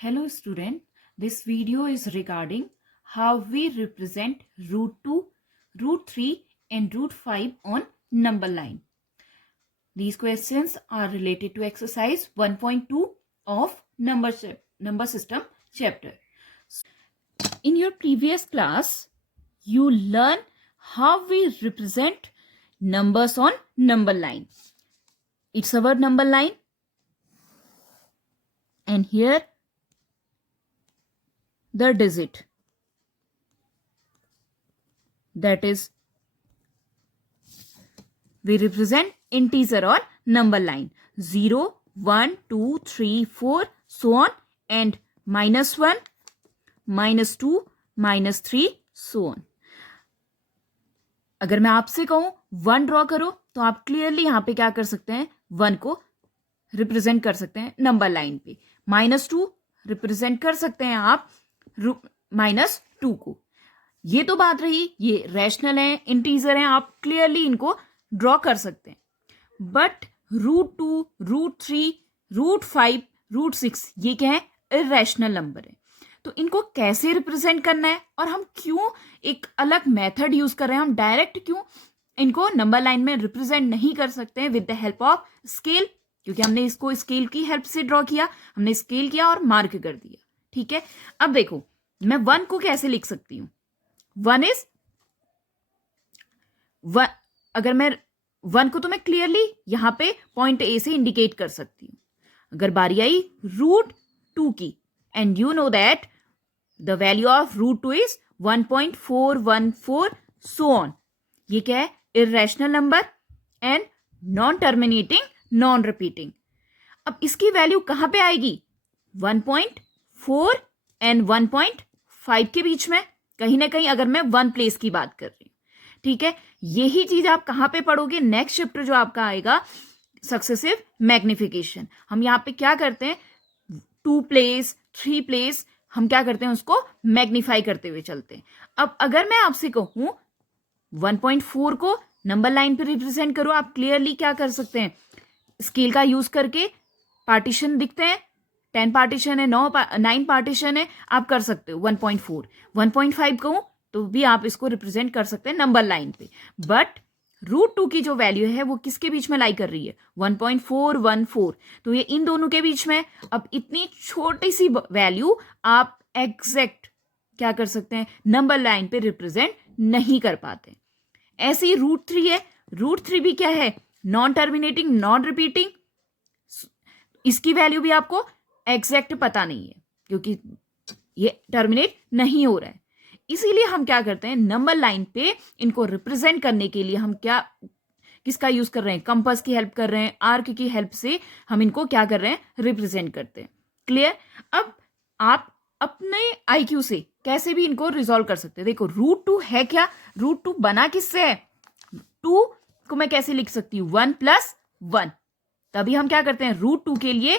Hello student, this video is regarding how we represent root 2, root 3 and root 5 on number line. These questions are related to exercise 1.2 of number system chapter. In your previous class, you learned how we represent numbers on number line. It's our number line and here the digit, that is we represent integer or number line 0, 1, 2, 3, 4 so on and -1, -2, -3 so on. अगर मैं आपसे कहूं 1 draw करो तो आप clearly यहां पे क्या कर सकते हैं, 1 को रिप्रेजेंट कर सकते हैं नंबर लाइन पे, -2 रिप्रेजेंट कर सकते हैं आप -2 को. ये तो बात रही, ये रैशनल है, इंटीजर है, आप क्लियरली इनको ड्रॉ कर सकते हैं. बट √2, √3, √5, √6 ये क्या है, इरेशनल नंबर है. तो इनको कैसे रिप्रेजेंट करना है और हम क्यों एक अलग मेथड यूज कर रहे हैं, हम डायरेक्ट क्यों इनको नंबर लाइन में रिप्रेजेंट नहीं कर सकते हैं with the help of scale, क्योंकि हमने इसको स्केल की हेल्प से ड्रॉ किया, हमने स्केल किया और मार्क कर दिया. ठीक है, अब देखो मैं 1 को कैसे लिख सकती हूं. 1 इज 1, अगर मैं 1 को तो मैं क्लियरली यहां पे पॉइंट ए से इंडिकेट कर सकती हूं. अगर बारी आई √2 की, and you know that the value of √2 is 1.414 so on. ये क्या है, irrational number and non terminating, non repeating. अब इसकी वैल्यू कहां पे आएगी, 1.4 एंड 1.5 के बीच में कहीं ना कहीं, अगर मैं 1 प्लेस की बात कर रही हूं. ठीक है, यही चीज आप कहां पे पढ़ोगे, नेक्स्ट चैप्टर जो आपका आएगा सक्सेसिव मैग्निफिकेशन. हम यहां पे क्या करते हैं, 2 प्लेस 3 प्लेस हम क्या करते हैं, उसको मैग्नीफाई करते हुए चलते हैं. अब अगर मैं आपसे कहूं 1.4 को नंबर लाइन पे रिप्रेजेंट करो, आप क्लियरली क्या कर सकते हैं, स्केल का यूज करके पार्टीशन दिखते हैं, 10 पार्टीशन है, 9 पार्टीशन है, आप कर सकते हो 1.4. 1.5 कहूं तो भी आप इसको रिप्रेजेंट कर सकते हैं नंबर लाइन पे. बट √2 की जो वैल्यू है वो किसके बीच में लाई कर रही है, 1.414, तो ये इन दोनों के बीच में. अब इतनी छोटी सी वैल्यू आप एग्जैक्ट क्या कर सकते हैं, नंबर लाइन पे रिप्रेजेंट नहीं कर पाते. ऐसे ही √3 है, √3 भी क्या है, नॉन टर्मिनेटिंग, नॉन रिपीटिंग. इसकी वैल्यू भी आपको एग्जैक्ट पता नहीं है क्योंकि ये टर्मिनेट नहीं हो रहा है. इसीलिए हम क्या करते हैं, नंबर लाइन पे इनको रिप्रेजेंट करने के लिए हम क्या किसका यूज कर रहे हैं, कंपास की हेल्प कर रहे हैं, आर्क की हेल्प से हम इनको क्या कर रहे हैं, रिप्रेजेंट करते हैं. क्लियर. अब आप अपने IQ से कैसे भी इनको रिजॉल्व कर सकते हैं. देखो √2 है क्या, √2 बना किससे है, 2 को मैं कैसे लिख सकती हूँ, 1 + 1. तभी हम क्या करते हैं, √2 के लिए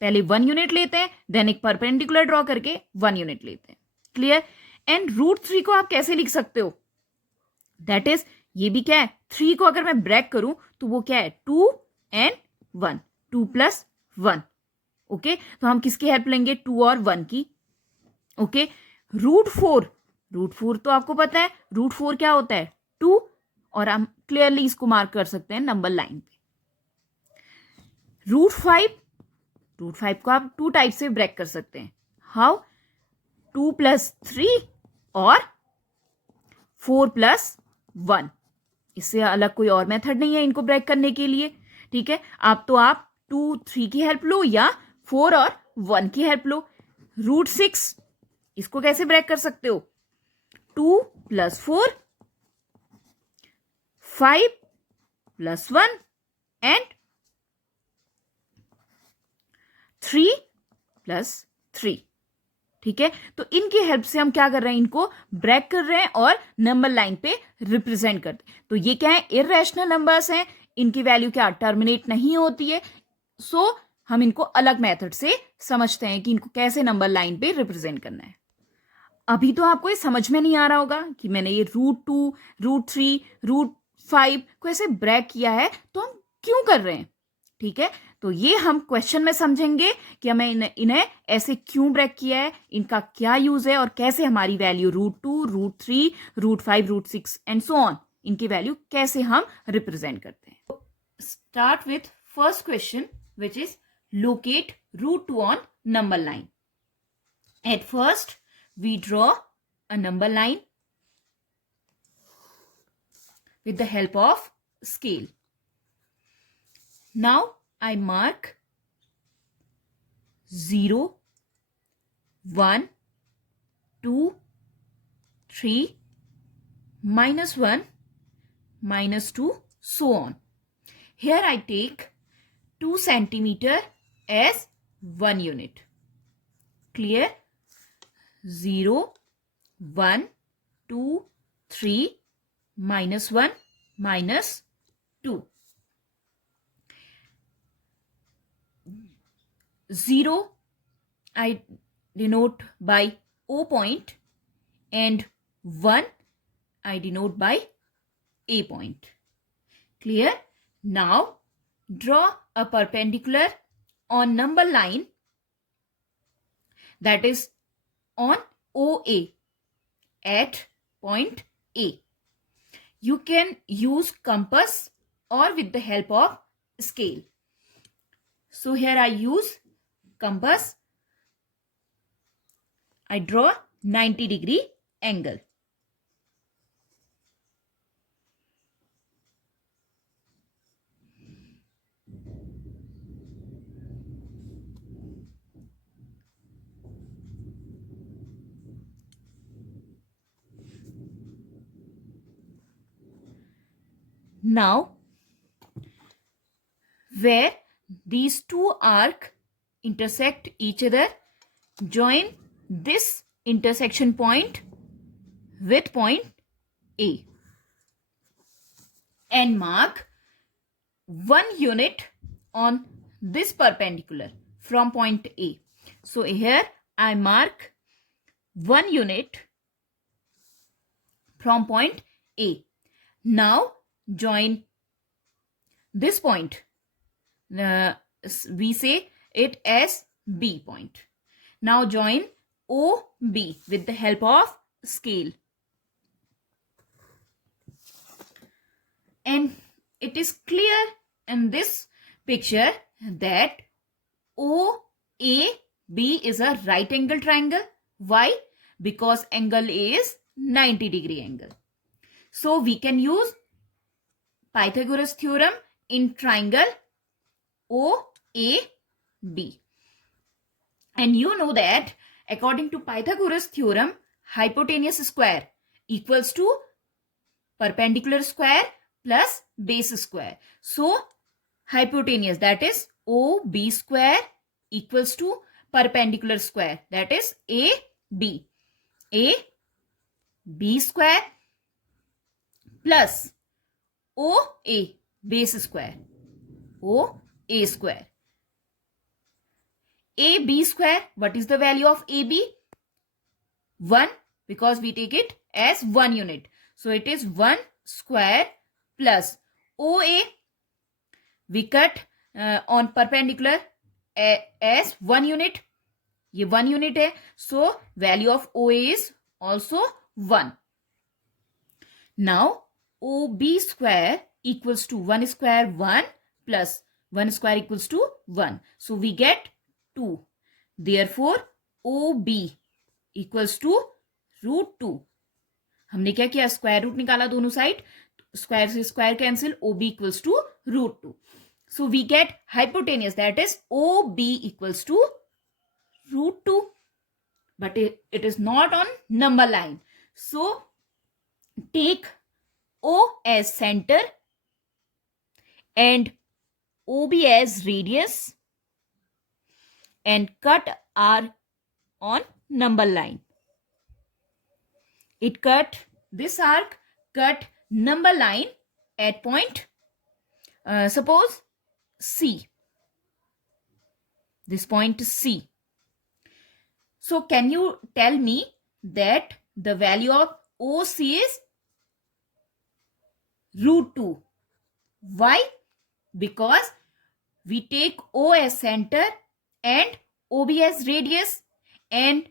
पहले 1 यूनिट लेते हैं, देन एक परपेंडिकुलर ड्रॉ करके 1 यूनिट लेते हैं. क्लियर. एंड √3 को आप कैसे लिख सकते हो, दैट इज ये भी क्या है, 3 को अगर मैं ब्रेक करूं तो वो क्या है, 2 and 1, 2 + 1. ओके, तो हम किसकी हेल्प लेंगे, 2 और 1 की. ओके, √4 तो आपको पता है, √4 क्या होता है, 2, और हम क्लियरली इसको मार्क कर सकते हैं नंबर लाइन पे. √5 को आप 2 टाइप से ब्रेक कर सकते हैं. हाउ, 2 + 3 और 4 + 1. इससे अलग कोई और मेथड नहीं है इनको ब्रेक करने के लिए. ठीक है, आप 2, 3 की हेल्प लो या 4 और 1 की हेल्प लो. √6 इसको कैसे ब्रेक कर सकते हो, 2 + 4, 5 + 1 एंड 3 + 3. ठीक है, तो इनकी हेल्प से हम क्या कर रहे हैं, इनको ब्रेक कर रहे हैं और नंबर लाइन पे रिप्रेजेंट करते हैं. तो ये क्या है, इरेशनल नंबर्स हैं, इनकी वैल्यू क्या टर्मिनेट नहीं होती है. सो हम इनको अलग मेथड से समझते हैं कि इनको कैसे नंबर लाइन पे रिप्रेजेंट करना है. अभी तो आपको ये समझ में नहीं आ रहा होगा कि मैंने ये √2, √3, √5 को ऐसे ब्रेक किया है तो हम क्यों कर रहे हैं. ठीक है, तो ये हम क्वेश्चन में समझेंगे कि हमें इन्हें ऐसे क्यों ब्रेक किया है, इनका क्या यूज है और कैसे हमारी वैल्यू √2, √3, √5, √6 एंड सो ऑन, इनकी वैल्यू कैसे हम रिप्रेजेंट करते हैं. Start with first question which is locate √2 on number line. At first, we draw a number line with the help of scale. Now, I mark 0, 1, 2, 3, -1, -2, so on. Here I take 2 centimeter as 1 unit. Clear? 0, 1, 2, 3, -1, -2. 0 I denote by O point and 1 I denote by A point. Clear? Now draw a perpendicular on number line that is on OA at point A. You can use compass or with the help of scale. So here I use compass. I draw 90-degree angle. Now, where these two arcs intersect each other, join this intersection point with point A and mark 1 unit on this perpendicular from point A. So here I mark 1 unit from point A. Now join this point. We say it as B point. Now join OB with the help of scale. And it is clear in this picture that OAB is a right angle triangle. Why? Because angle A is 90-degree angle. So we can use Pythagoras theorem in triangle OAB. And you know that according to Pythagoras theorem, hypotenuse square equals to perpendicular square plus base square. So hypotenuse, that is OB square, equals to perpendicular square, that is AB. AB square plus OA base square, OA square. AB square, what is the value of AB? 1, because we take it as 1 unit. So it is 1 square plus OA, we cut on perpendicular as 1 unit. ये 1 unit है. So value of OA is also 1. Now OB square equals to 1 square 1 plus 1 square equals to 1. So we get 2. Therefore OB equals to √2. हमने क्या किया? Square root निकाला दोनों side, square से square cancel, OB equals to √2. So we get hypotenuse, that is OB equals to √2. But it is not on number line. So take O as center and OB as radius and cut R on number line. It cut, this arc cut number line at point, suppose C. This point is C. So can you tell me that the value of OC is √2? Why? Because we take O as center and OB as radius, and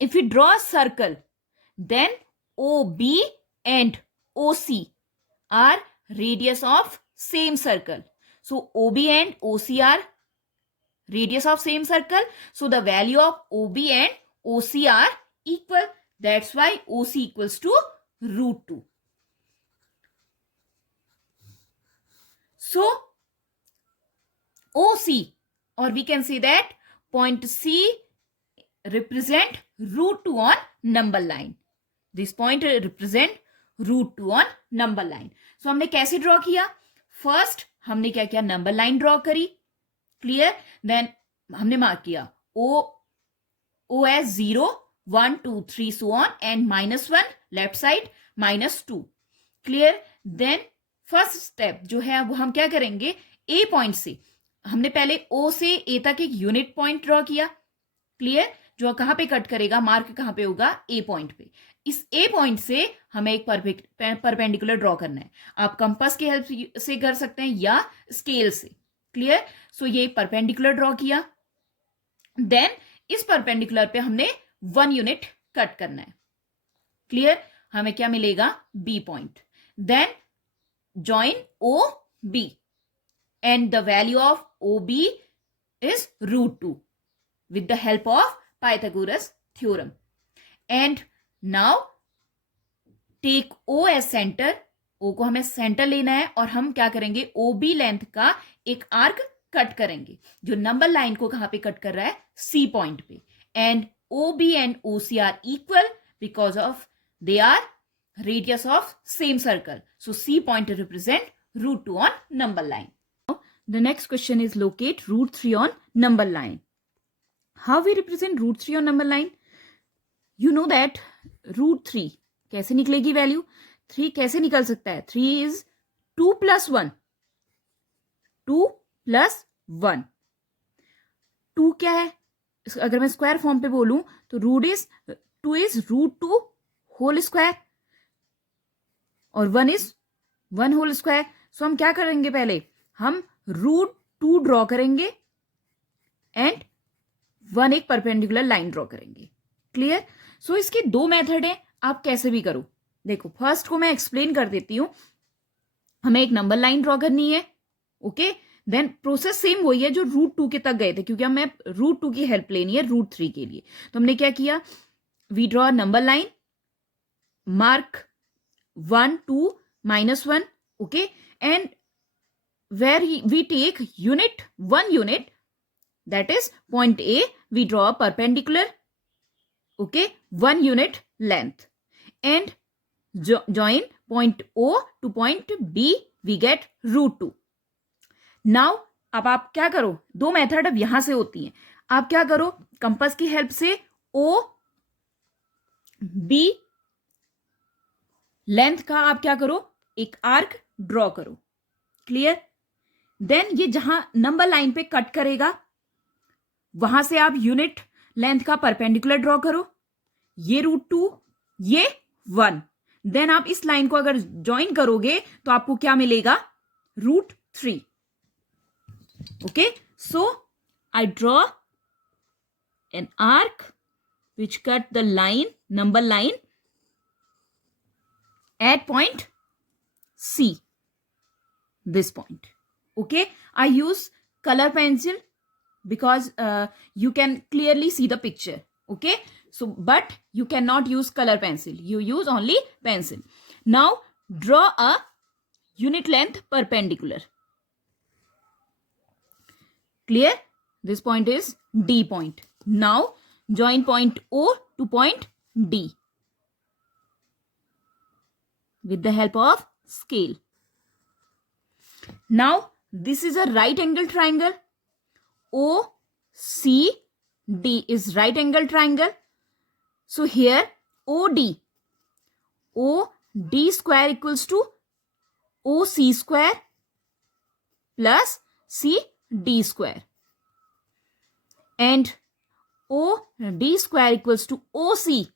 if we draw a circle, then OB and OC are radius of same circle. So OB and OC are radius of same circle. So the value of OB and OC are equal. That's why OC equals to root 2. So OC, or we can say that point C represent root 2 on number line. This point represent root 2 on number line. So हमने कैसे draw किया? First हमने क्या किया? Number line draw करी. Clear? Then हमने mark किया O as 0, 1, 2, 3 so on, and -1 left side -2. Clear? Then first step जो है वो हम क्या करेंगे? ए पॉइंट से हमने पहले O से A तक एक यूनिट पॉइंट ड्रॉ किया. क्लियर? जो कहां पे कट करेगा, मार्क कहां पे होगा? ए पॉइंट पे. इस ए पॉइंट से हमें एक परपेंडिकुलर ड्रॉ करना है. आप कंपास की हेल्प से कर सकते हैं या स्केल से. क्लियर? सो ये परपेंडिकुलर ड्रॉ किया. देन इस परपेंडिकुलर पे हमने 1 यूनिट कट करना है. क्लियर? हमें क्या मिलेगा? B point. Then join O B and the value of OB is root 2 with the help of Pythagoras theorem. And now take O as center. O को हमें सेंटर लेना है और हम क्या करेंगे? OB लेंथ का एक आर्क कट करेंगे जो नंबर लाइन को कहां पे कट कर रहा है? C पॉइंट पे. And OB and OC are equal because of they are radius of same circle. So C point represent root 2 on number line. The next question is locate root 3 on number line. How we represent root 3 on number line? You know that root 3 कैसे निकलेगी value? 3 कैसे निकल सकता है? 3 is 2 plus 1. 2 plus 1. 2 क्या है? अगर मैं स्क्वायर फॉर्म पे बोलूं तो two is root 2 whole square और 1 is 1 होल स्क्वायर. सो हम क्या करेंगे? पहले हम रूट 2 ड्रॉ करेंगे एंड 1 एक परपेंडिकुलर लाइन ड्रॉ करेंगे. क्लियर? सो इसके 2 मेथड हैं, आप कैसे भी करो. देखो फर्स्ट को मैं एक्सप्लेन कर देती हूं. हमें एक नंबर लाइन ड्रॉ करनी है. ओके? देन प्रोसेस सेम वही है जो रूट 2 के तक गए थे, क्योंकि हमें रूट 2 की हेल्प लेनी है रूट 3 के लिए. तो हमने क्या किया? We draw number line, mark 1, 2, -1. Okay? And where we take unit, 1 unit, that is point A, we draw a perpendicular, okay, 1 unit length, and join point O to point B, we get root 2. Now अब आप क्या करो? 2 method अब यहां से होती हैं. आप क्या करो? कंपास की हेल्प से O B लेंथ का आप क्या करो? एक आर्क ड्रॉ करो. क्लियर? देन ये जहां नंबर लाइन पे कट करेगा वहां से आप यूनिट लेंथ का परपेंडिकुलर ड्रॉ करो. ये रूट 2, ये 1. देन आप इस लाइन को अगर ज्वाइन करोगे तो आपको क्या मिलेगा? Root 3. Okay? So I draw an arc which cut the line, number line at point C, this point. Okay, I use color pencil because you can clearly see the picture. Okay, so but you cannot use color pencil, you use only pencil. Now draw a unit length perpendicular. Clear? This point is D point. Now join point O to point D with the help of scale. Now this is a right angle triangle. OCD is right angle triangle. So here OD square equals to OC square plus CD square, and OD square equals to OC.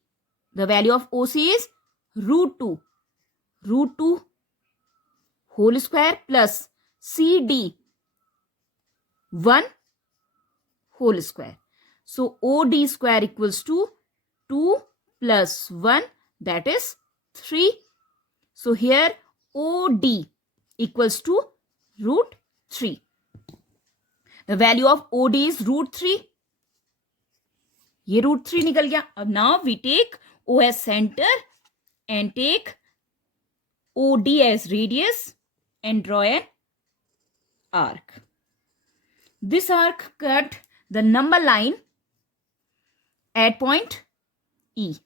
The value of OC is root 2 whole square plus CD 1 whole square. So OD square equals to 2 plus 1, that is 3. So here OD equals to root 3. The value of OD is root 3. ये root 3 निकल गया. अब now we take O as center and take OD as radius and draw an arc. This arc cut the number line at point E.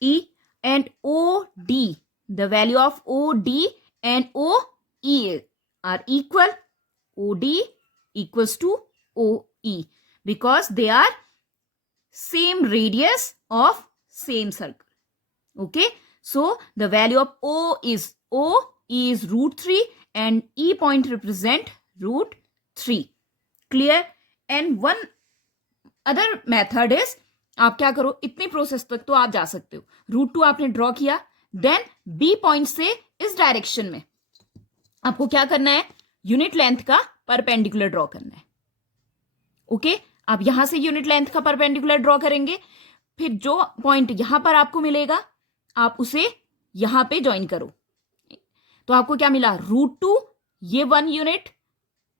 E and OD, the value of OD and OE are equal. OD equals to OE because they are same radius of same circle. Okay, so the value of O is root 3 and E point represent root 3. Clear? And one other method is, आप क्या करो, इतनी process तक तो आप जा सकते हो. रूट 2 आपने ड्रॉ किया, देन बी पॉइंट से इस डायरेक्शन में आपको क्या करना है, यूनिट लेंथ का परपेंडिकुलर ड्रॉ करना है. ओके, आप यहां से यूनिट लेंथ का परपेंडिकुलर ड्रॉ करेंगे, फिर जो पॉइंट यहां पर आपको मिलेगा आप उसे यहां पे ज्वाइन करो. तो आपको क्या मिला, रूट 2, ये 1 unit,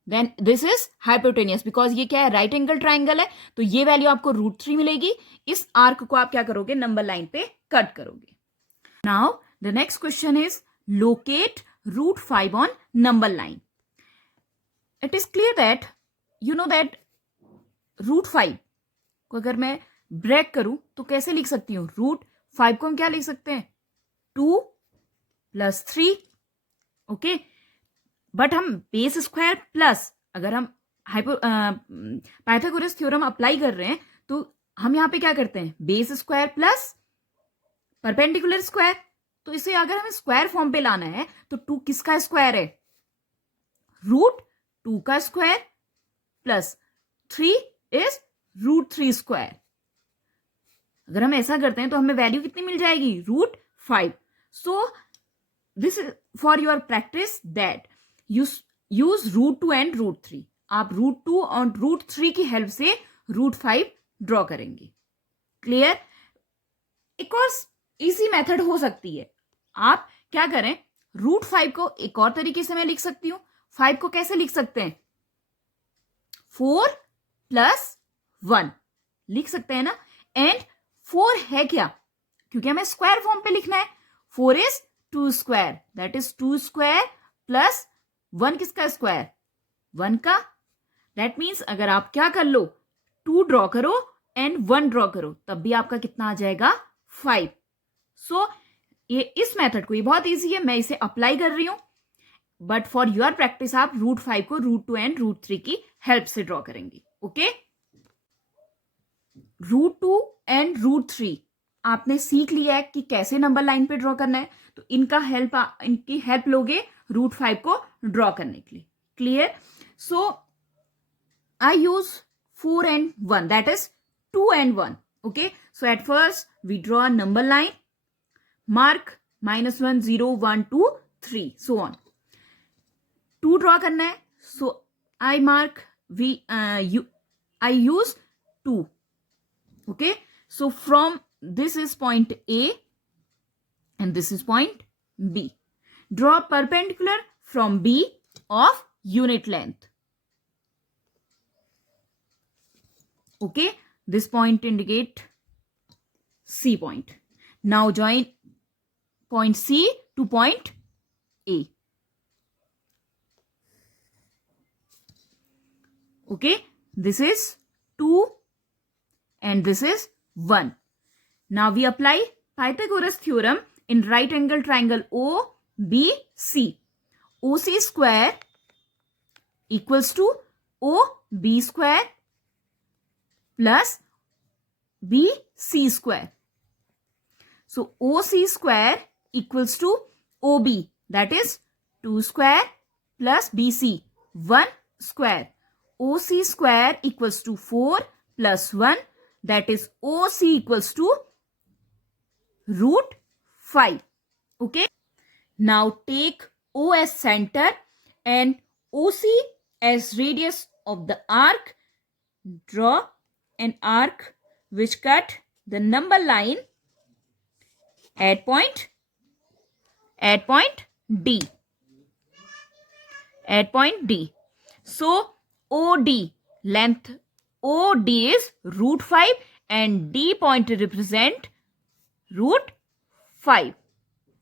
then this is hypotenuse because ये क्या है, राइट एंगल ट्राइंगल है, तो ये वैल्यू आपको रूट 3 मिलेगी. इस आर्क को आप क्या करोगे, नंबर लाइन पे कट करोगे. Now the next question is locate root 5 on number line. It is clear that you know that root 5 को अगर मैं ब्रेक करूं तो कैसे लिख सकती हूं, रूट 5 को हम क्या लिख सकते हैं, 2 प्लस 3. ओके, बट हम बेस स्क्वायर प्लस, अगर हम पाइथागोरस थ्योरम अप्लाई कर रहे हैं तो हम यहां पे क्या करते हैं, base square plus perpendicular square. तो इसे अगर हमें स्क्वायर फॉर्म पे लाना है तो 2 किसका स्क्वायर है, रूट 2 का square plus 3 is root 3 square. अगर हम ऐसा करते हैं तो हमें वैल्यू कितनी मिल जाएगी, root 5. So this is for your practice that use root 2 and root 3. आप रूट 2 और रूट 3 की हेल्प से रूट 5 ड्रॉ करेंगे. क्लियर? एक और इजी मेथड हो सकती है, आप क्या करें, रूट 5 को एक और तरीके से मैं लिख सकती हूं. 5 को कैसे लिख सकते हैं, 4 प्लस 1 लिख सकते हैं ना. एंड 4 है क्या, क्योंकि हमें स्क्वायर फॉर्म पे लिखना है, 4 is 2 square, that is 2 square plus 1 किसका स्क्वायर, 1 का. दैट मीन्स अगर आप क्या कर लो, 2 ड्रॉ करो एंड 1 ड्रॉ करो, तब भी आपका कितना आ जाएगा, 5. सो ये इस मेथड को, ये बहुत इजी है, मैं इसे अप्लाई कर रही हूं, बट फॉर योर प्रैक्टिस आप रूट 5 को रूट 2 एंड रूट 3 की हेल्प से ड्रॉ करेंगे. ओके, रूट 2 एंड रूट 3 आपने सीख लिया है कि कैसे नंबर लाइन पे ड्रॉ करना है, तो इनकी हेल्प लोगे रूट 5 को ड्रॉ करने के लिए. Clear? So I use 4 and 1, that is 2 and 1. Okay, so at first we draw a number line, mark -1 0 1 2 3 so on. 2 draw करना है, so I mark I use 2. Okay, so from this is point A and this is point B. Draw perpendicular from B of unit length. Okay, this point indicate C point. Now join point C to point A. Okay, this is 2 and this is 1. Now we apply Pythagoras theorem in right angle triangle OBC. OC square equals to OB square plus BC square. So OC square equals to OB, that is 2 square plus BC 1 square. OC square equals to 4 plus 1, that is OC equals to root 5. Okay. Now take O as center and OC as radius of the arc. Draw an arc which cut the number line at point D. At point D. So OD, length OD is root 5 and D point represent root 5.